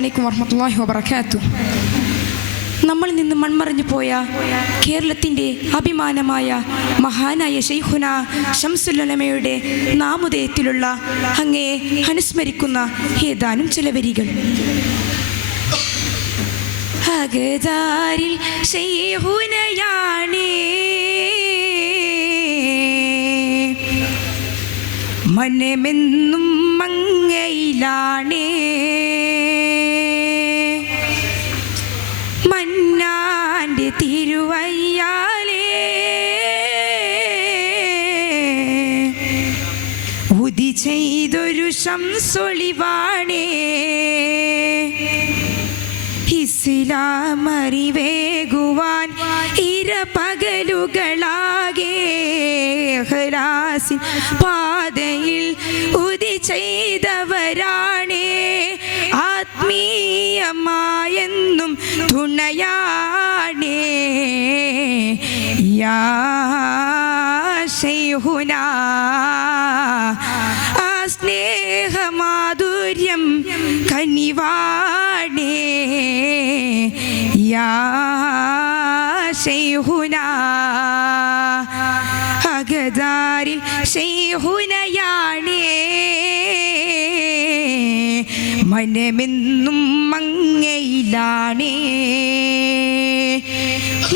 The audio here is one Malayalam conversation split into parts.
വറഹ്മത്തുള്ളാഹി വബറകാതുഹു. നമ്മളിൽ നിന്ന് മൺമറഞ്ഞു പോയ കേരളത്തിൻ്റെ അഭിമാനമായ മഹാനായ ശൈഖുന ശംസുൽ ഉലമയുടെ നാമധേയത്തിലുള്ള അങ്ങയെ അനുസ്മരിക്കുന്ന ഏതാനും ചില വരികൾ. അകതാരിൽ ശൈഖുനയാണേ, മനമെന്നും മങ്ങയിലാണേ, മന്നാൻ്റെ തിരുവയ്യാലേ ഉദി ചെയ്തൊരു ശംസൊളിവാണേ, ഇസ്ലാം അറിവേകുവാൻ ഇരപകലുകളാകെ ഇഖ്ലാസിൻ പാതയിൽ ഉദി ചെയ്തവരാണേ, ആത്മീയമായെന്നും തുണയാണേ. യാ ശൈഖുനാ ആ സ്നേഹമാധുര്യം കനിവാണേ. യാ ശൈഖുനാ അകതാരിൽ ശൈഖുനയാണേ, മനമെന്നും മങ്ങയിലാണേ,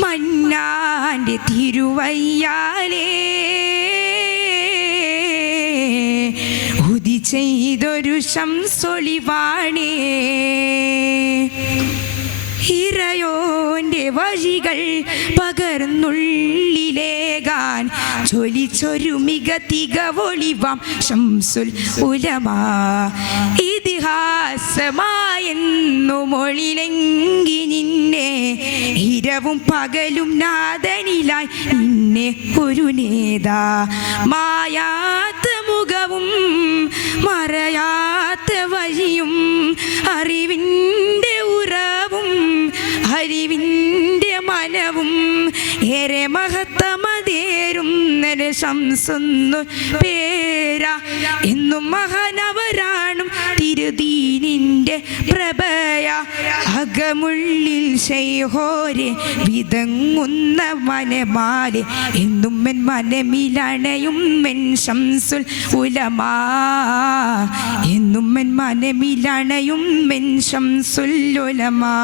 മന്നാൻ്റെ തിരുവയ്യാലേ ഉദി ചെയ്തൊരു ശംസൊളിവാണേ. ഇറയോന്റെ വഴികൾ പകർന്നുള്ളിലേകാൻ ജ്വലിച്ചൊരു മിക തികവൊളിവാം ശംസുൽ ഉലമാ, ഇതിഹാസമായെന്നു മൊഴിലെങ്കി നിന്നെ ഇരവും പകലും നാദനിലായി നിന്നെ ഒരു നേതാ, മായാത്ത മുഖവും മറയാത്ത വഴിയും അറിവിൻ്റെ ഉറവും അറിവിൻ്റെ മനവും ഏറെ മഹത്തമതേരും ശംസൊന്നു പേരാ, എന്നും മഹാനവരാണും തിരുദീനിൻ്റെ പ്രഭയ, അകമുള്ളിൽ ശൈഖോരെ വിതങ്ങുന്ന മനമാലെ, എന്നും എൻ മനമിലണയും എൻ ശംസുൽ ഉലമാ, എന്നും എൻ മനമിലണയും എൻ ശംസുൽ ഉലമാ.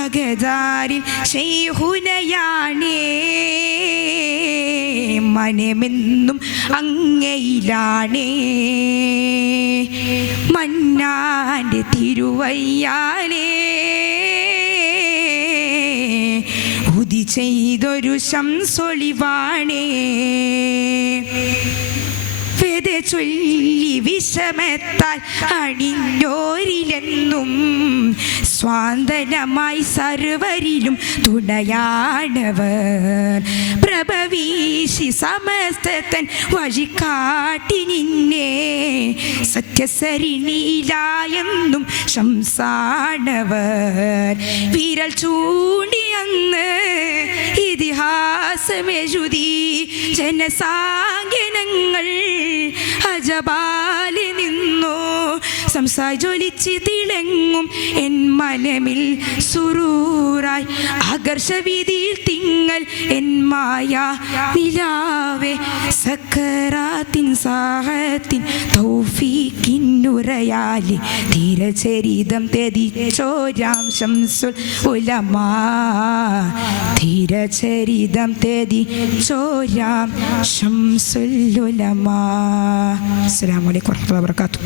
അകതാരിൽ ശൈഖുനയാണേ, മനമെന്നും അങ്ങയിലാണേ, മന്നാൻ്റെ തിരുവയ്യാലേ ഉദി ചെയ്തൊരു ശംസൊളിവാണേ. വേദ ചൊല്ലി വിഷമത്താൽ അണിഞ്ഞോരിലെന്നും സ്വാന്തനമായി സർവരിലും തുണയാണവർ, പ്രഭവീശി സമസ്തൻ വഴികാട്ടി നിന്നെ സത്യസരിണിയിലായെന്നും ശംസാണവർ, വിരൽ ചൂണ്ടിയന്ന് ഇതിഹാസമെഴുതി ജനസാങ്കനങ്ങൾ അജബാലി നിന്നു, സംസായി ജ്വലിച്ച് തിളങ്ങും എൻ മനമിൽ സുറൂറായി, ആകർഷവിധിയിൽ തിങ്ങൾ എൻ മായ നിലാവേ, സക്കറാത്തിൻ സാഹത്തിൻ തൗഫീഖിനുറയാലി ധീരചരിതം തെതിച്ചോരാം ശംസുൽ ഉലമാ, ധീരചരിതം തെതിച്ചോരാം ശംസുൽ ഉലമാ. അസ്സലാമു അലൈക്കും വറഹ്മത്തുള്ളാഹി വബറകാതുഹു.